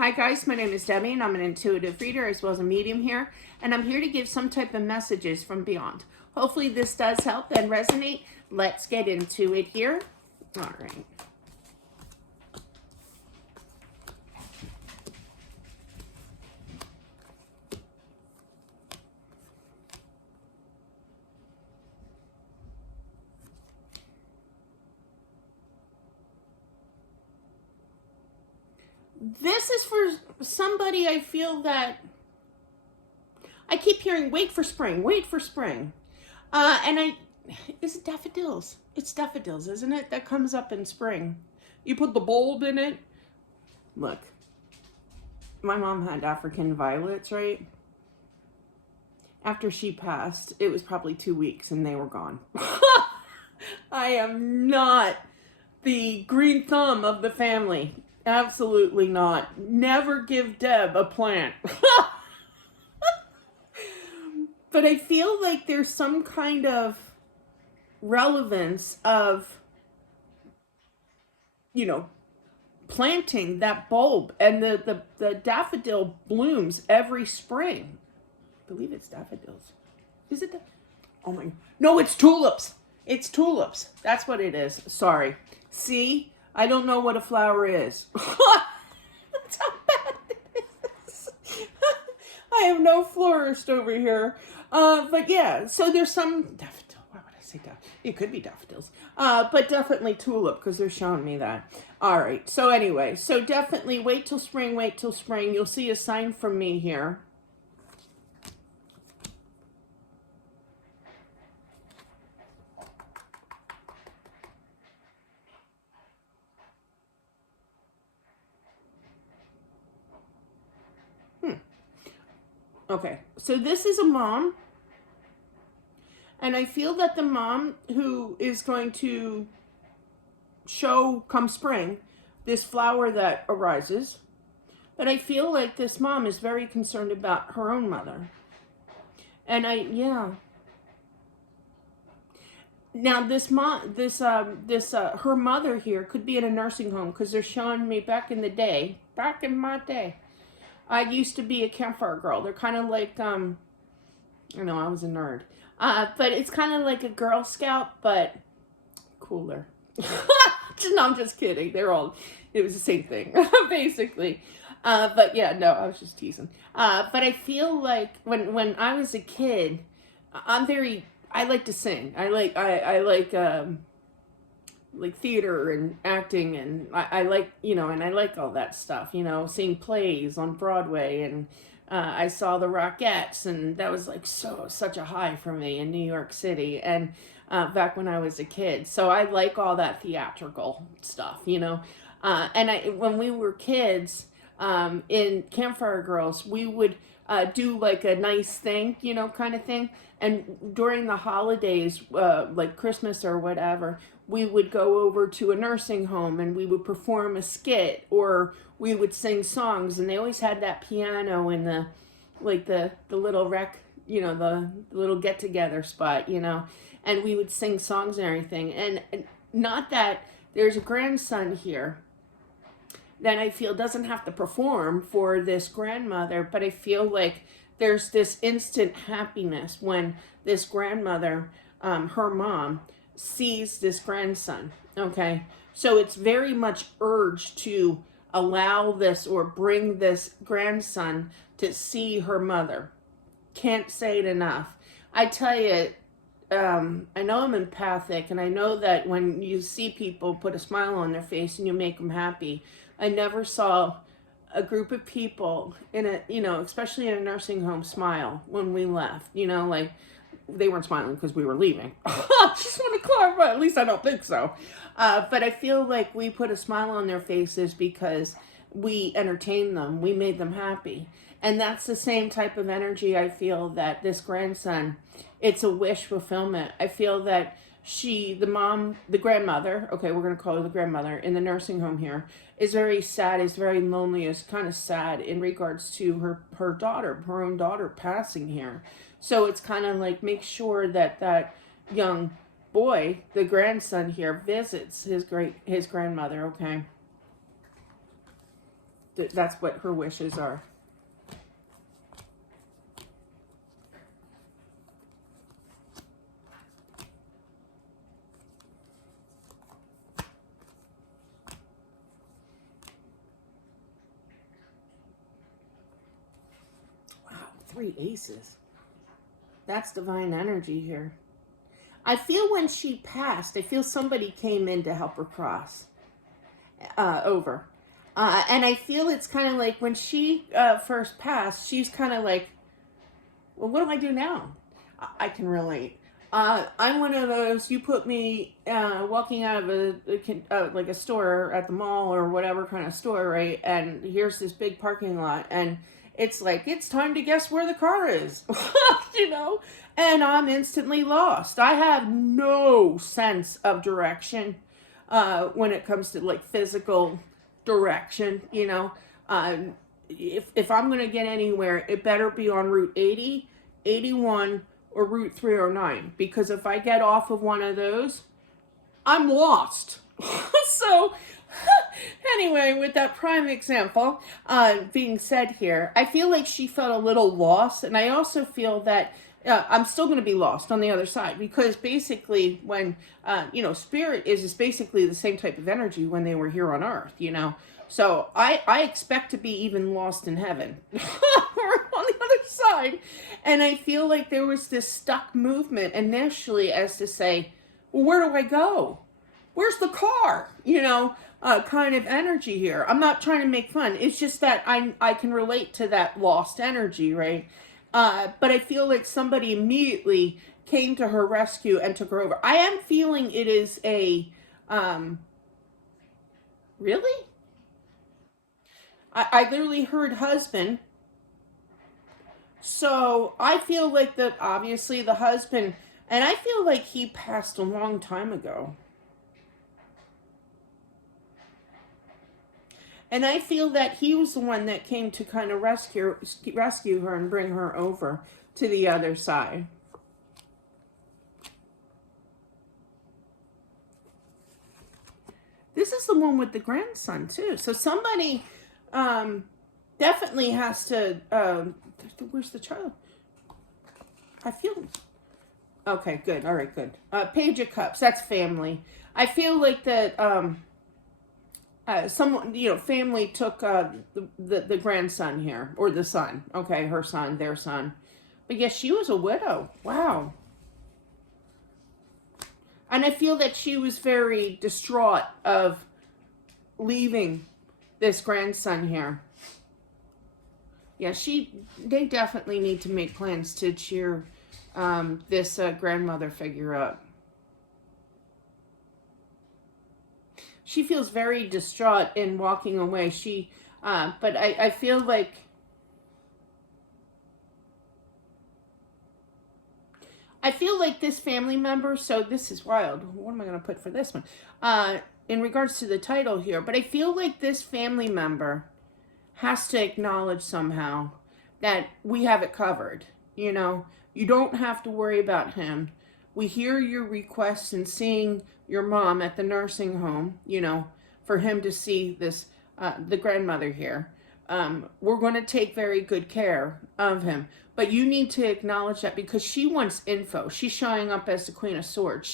Hi guys, my name is Debbie and I'm an intuitive reader as well as a medium here, and I'm here to give some type of messages from beyond. Hopefully this does help and resonate. Let's get into it here. All right. This is for somebody. I feel that I keep hearing wait for spring, wait for spring. Is it daffodils? It's daffodils, isn't it? That comes up in spring. You put the bulb in it. Look, my mom had African violets, right? After she passed, it was probably 2 weeks and they were gone. I am not the green thumb of the family. Absolutely not. Never give Deb a plant. But I feel like there's some kind of relevance of, planting that bulb, and the daffodil blooms every spring. I believe it's daffodils. Is it? Oh my! No, it's tulips. It's tulips. That's what it is. Sorry. See, I don't know what a flower is. That's how bad it is. I am no florist over here. But yeah, so there's some daffodil. Why would I say daffodil? It could be daffodils. But definitely tulip because they're showing me that. All right. So anyway, so definitely wait till spring. Wait till spring. You'll see a sign from me here. Okay, so this is a mom, and I feel that the mom who is going to show come spring this flower that arises, but I feel like this mom is very concerned about her own mother. And now her mother here could be in a nursing home because they're showing me back in my day, I used to be a campfire girl. They're kind of like, I know I was a nerd. But it's kind of like a Girl Scout, but cooler. No, I'm just kidding. It was the same thing, basically. But yeah, no, I was just teasing. But I feel like when I was a kid, I like to sing. I like theater and acting, and I like, and I like all that stuff, seeing plays on Broadway, and I saw the Rockettes, and that was like such a high for me in New York City, and back when I was a kid. So I like all that theatrical stuff, and when we were kids, in Campfire Girls, we would do like a nice thing, kind of thing. And during the holidays, like Christmas or whatever, we would go over to a nursing home and we would perform a skit, or we would sing songs. And they always had that piano in the little the little get together spot, and we would sing songs and everything. And not that there's a grandson here that I feel doesn't have to perform for this grandmother, but I feel like there's this instant happiness when this grandmother, her mom, sees this grandson. Okay, so it's very much urged to allow this or bring this grandson to see her mother. Can't say it enough. I tell you, I know I'm empathic, and I know that when you see people put a smile on their face and you make them happy, I never saw a group of people in especially in a nursing home, smile when we left. Like they weren't smiling because we were leaving. I just want to clarify. At least I don't think so. But I feel like we put a smile on their faces because we entertained them. We made them happy. And that's the same type of energy I feel that this grandson, it's a wish fulfillment. I feel that the grandmother, okay, we're going to call her the grandmother in the nursing home here, is very sad, is very lonely, is kind of sad in regards to her own daughter passing here. So it's kind of like make sure that young boy, the grandson here, visits his grandmother, okay? That's what her wishes are. Wow, 3 aces. That's divine energy here. I feel when she passed, I feel somebody came in to help her cross over. And I feel it's kind of like when she first passed, she's kind of like, well, what do I do now? I can relate. I'm one of those, you put me walking out of like a store at the mall or whatever kind of store, right? And here's this big parking lot, and it's like, it's time to guess where the car is, you know? And I'm instantly lost. I have no sense of direction when it comes to like physical direction, you know? If I'm going to get anywhere, it better be on Route 80, 81, or Route 309, because if I get off of one of those, I'm lost. So anyway, with that prime example being said here, I feel like she felt a little lost, and I also feel that I'm still going to be lost on the other side, because basically when, you know, spirit is basically the same type of energy when they were here on earth, you know. So I expect to be even lost in heaven or on the other side. And I feel like there was this stuck movement initially as to say, well, where do I go? Where's the car? You know, kind of energy here. I'm not trying to make fun. It's just that I can relate to that lost energy, right? But I feel like somebody immediately came to her rescue and took her over. I am feeling it is a, really? I literally heard husband. So I feel like that obviously the husband, and I feel like he passed a long time ago. And I feel that he was the one that came to kind of rescue her and bring her over to the other side. This is the one with the grandson too. So somebody definitely has to, where's the child? I feel, okay, good. All right, good. Page of Cups, that's family. I feel like that someone, you know, family took the grandson here, or the son. Okay, her son, their son. But yes, she was a widow. Wow. And I feel that she was very distraught of leaving this grandson here. Yeah, they definitely need to make plans to cheer this grandmother figure up. She feels very distraught in walking away. But I feel like this family member, so this is wild. What am I going to put for this one? In regards to the title here, but I feel like this family member has to acknowledge somehow that we have it covered. You know, you don't have to worry about him. We hear your requests and seeing your mom at the nursing home, you know, for him to see this, the grandmother here. We're going to take very good care of him. But you need to acknowledge that, because she wants info. She's showing up as the Queen of Swords.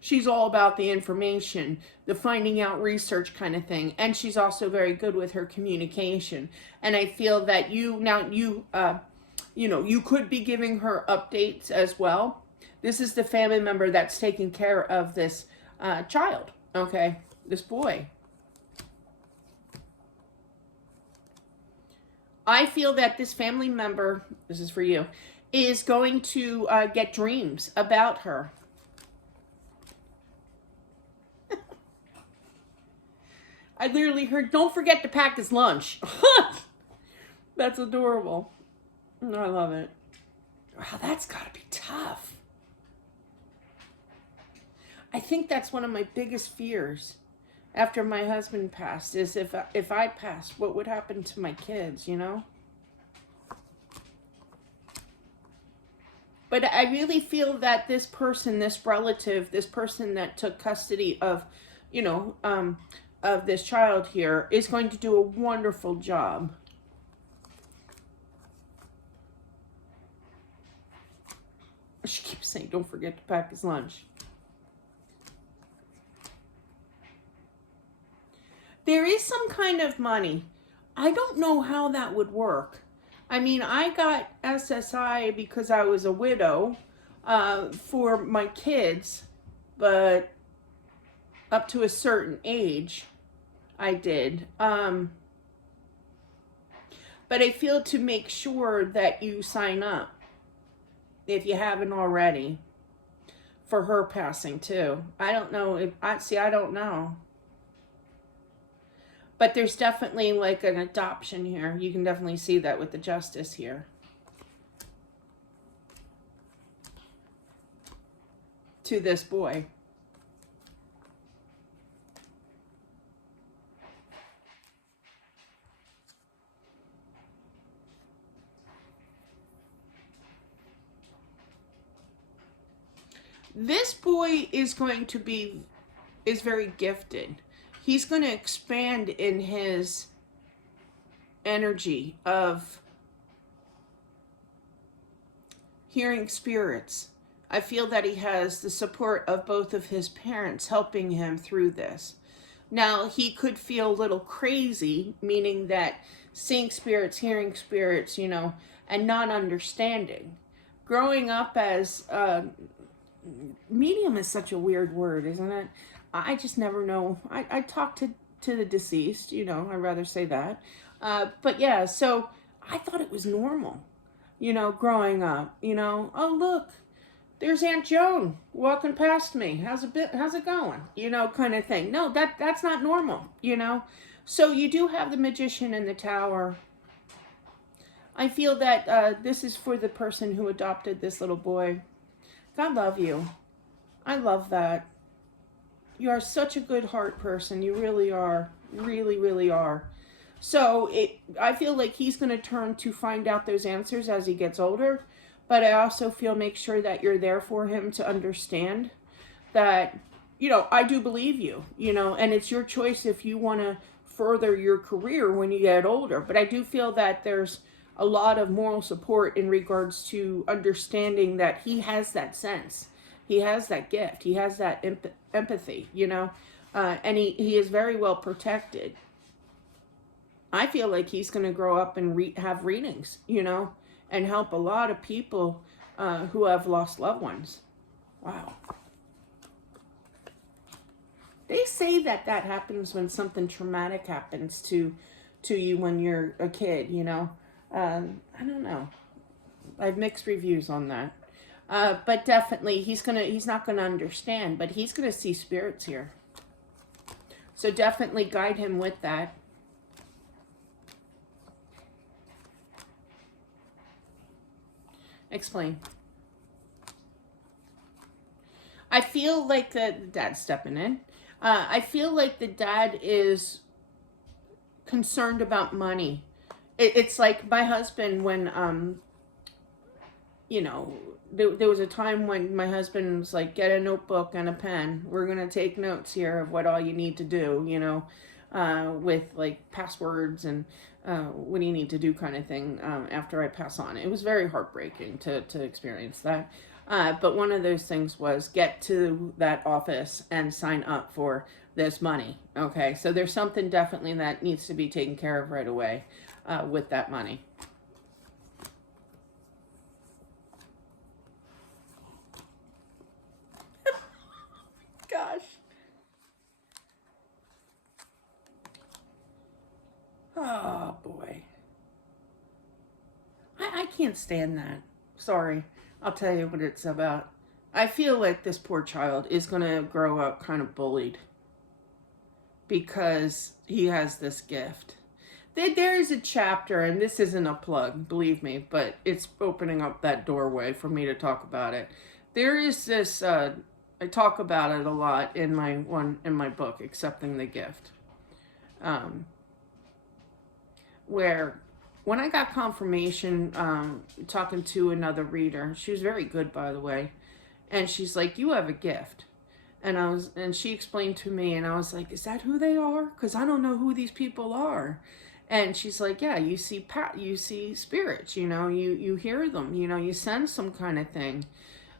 She's all about the information, the finding out research kind of thing. And she's also very good with her communication. And I feel that you know, you could be giving her updates as well. This is the family member that's taking care of this child, okay? This boy. I feel that this family member, this is for you, is going to get dreams about her. I literally heard, don't forget to pack his lunch. That's adorable. I love it. Wow, that's got to be tough. I think that's one of my biggest fears after my husband passed, is if I passed, what would happen to my kids, you know? But I really feel that this person, this relative, this person that took custody of, you know, of this child here is going to do a wonderful job. She keeps saying, don't forget to pack his lunch. There is some kind of money. I don't know how that would work. I mean, I got SSI because I was a widow for my kids, but up to a certain age, I did. But I feel to make sure that you sign up, if you haven't already, for her passing too. I don't know if, I don't know. But there's definitely like an adoption here. You can definitely see that with the justice here. To this boy. This boy is very gifted. He's going to expand in his energy of hearing spirits. I feel that he has the support of both of his parents helping him through this. Now, he could feel a little crazy, meaning that seeing spirits, hearing spirits, you know, and not understanding. Growing up as medium is such a weird word, isn't it? I just never know. I talk to the deceased, you know, I'd rather say that. But yeah, so I thought it was normal, you know, growing up, you know, oh, look, there's Aunt Joan walking past me. How's it going? You know, kind of thing. No, that's not normal, you know? So you do have the magician in the tower. I feel that this is for the person who adopted this little boy. God love you. I love that. You are such a good heart person. You really are. Really, really are. So I feel like he's going to turn to find out those answers as he gets older. But I also feel make sure that you're there for him to understand that, you know, I do believe you, you know, and it's your choice if you want to further your career when you get older. But I do feel that there's a lot of moral support in regards to understanding that he has that sense. He has that gift. He has that empathy, you know, and he is very well protected. I feel like he's going to grow up and have readings, you know, and help a lot of people who have lost loved ones. Wow. They say that happens when something traumatic happens to you when you're a kid, you know. I don't know. I have mixed reviews on that. But definitely he's not gonna understand, but he's gonna see spirits here. So definitely guide him with that. Explain. I feel like the dad's stepping in. I feel like the dad is concerned about money. It's like my husband when, you know, there was a time when my husband was like, get a notebook and a pen. We're going to take notes here of what all you need to do, you know, with like passwords and what do you need to do kind of thing after I pass on. It was very heartbreaking to experience that. But one of those things was get to that office and sign up for this money. Okay, so there's something definitely that needs to be taken care of right away with that money. Gosh. Oh, boy. I can't stand that. Sorry. I'll tell you what it's about. I feel like this poor child is going to grow up kind of bullied because he has this gift. There is a chapter, and this isn't a plug, believe me, but it's opening up that doorway for me to talk about it. There is this, I talk about it a lot in my book, Accepting the Gift, where when I got confirmation, talking to another reader, she was very good, by the way, and she's like, you have a gift. And she explained to me, and I was like, is that who they are? Because I don't know who these people are. And she's like, yeah, you see spirits, you hear them, you sense some kind of thing.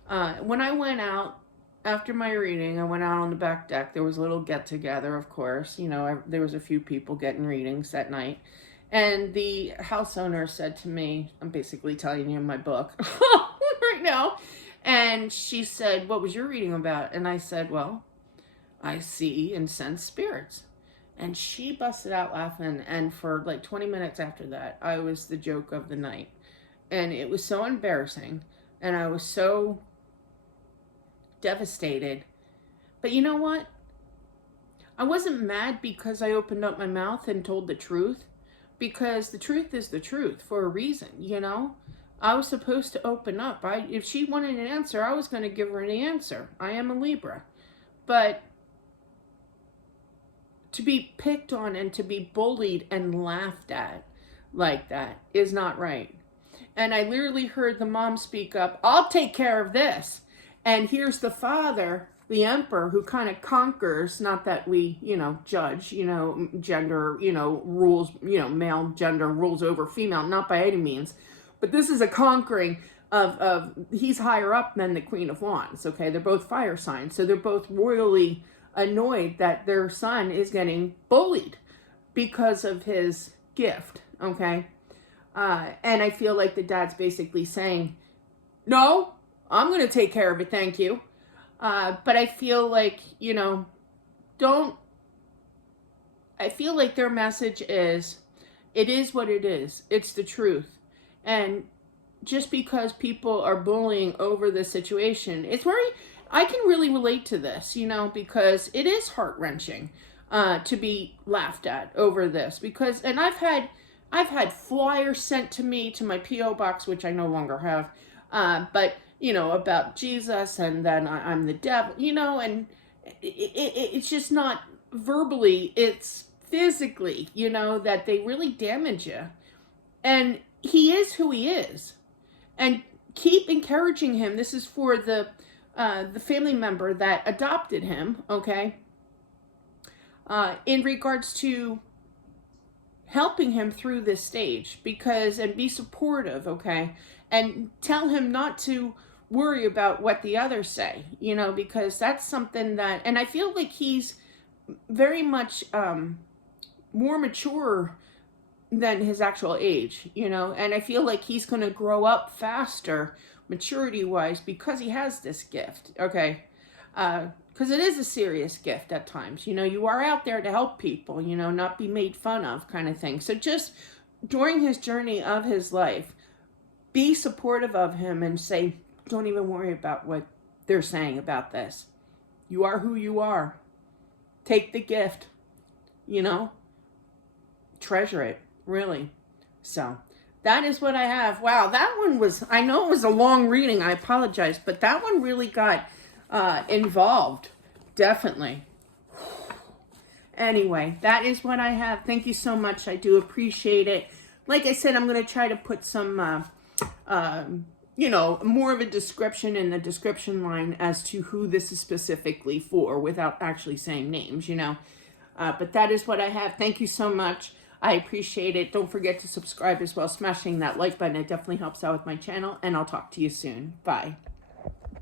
When I went out after my reading, I went out on the back deck. There was a little get together, of course. There was a few people getting readings that night. And the house owner said to me, I'm basically telling you my book right now. And she said, what was your reading about? And I said, well, I see and sense spirits. And she busted out laughing. And for like 20 minutes after that, I was the joke of the night. And it was so embarrassing. And I was so devastated. But you know what? I wasn't mad because I opened up my mouth and told the truth. Because the truth is the truth for a reason, I was supposed to open up. If she wanted an answer, I was going to give her an answer. I am a Libra. But to be picked on and to be bullied and laughed at like that is not right. And I literally heard the mom speak up, I'll take care of this. And here's the father, the emperor, who kind of conquers, not that we, judge, gender, rules, male gender rules over female, not by any means. But this is a conquering of he's higher up than the Queen of Wands, okay? They're both fire signs, so they're both royally annoyed that their son is getting bullied because of his gift, okay? And I feel like the dad's basically saying, no, I'm going to take care of it, thank you. But I feel like, I feel like their message is, it is what it is. It's the truth. And just because people are bullying over this situation, I can really relate to this, because it is heart-wrenching to be laughed at over this. And I've had flyers sent to me, to my P.O. box, which I no longer have, but about Jesus, and then I'm the devil, and it's just not verbally, it's physically, that they really damage you. And he is who he is. And keep encouraging him. This is for the family member that adopted him, okay? In regards to helping him through this stage, and be supportive, okay? And tell him not to worry about what the others say, because that's something that, and I feel like he's very much more mature than his actual age, and I feel like he's going to grow up faster, maturity-wise, because he has this gift, okay? Because it is a serious gift at times, you are out there to help people, not be made fun of kind of thing. So just during his journey of his life, be supportive of him and say, don't even worry about what they're saying about this. You are who you are. Take the gift, treasure it, really. So that is what I have. Wow, that one was, I know it was a long reading, I apologize, but that one really got involved, definitely. Anyway, that is what I have. Thank you so much. I do appreciate it. Like I said, I'm going to try to put some, more of a description in the description line as to who this is specifically for without actually saying names, But that is what I have. Thank you so much. I appreciate it. Don't forget to subscribe as well. Smashing that like button. It definitely helps out with my channel. And I'll talk to you soon. Bye.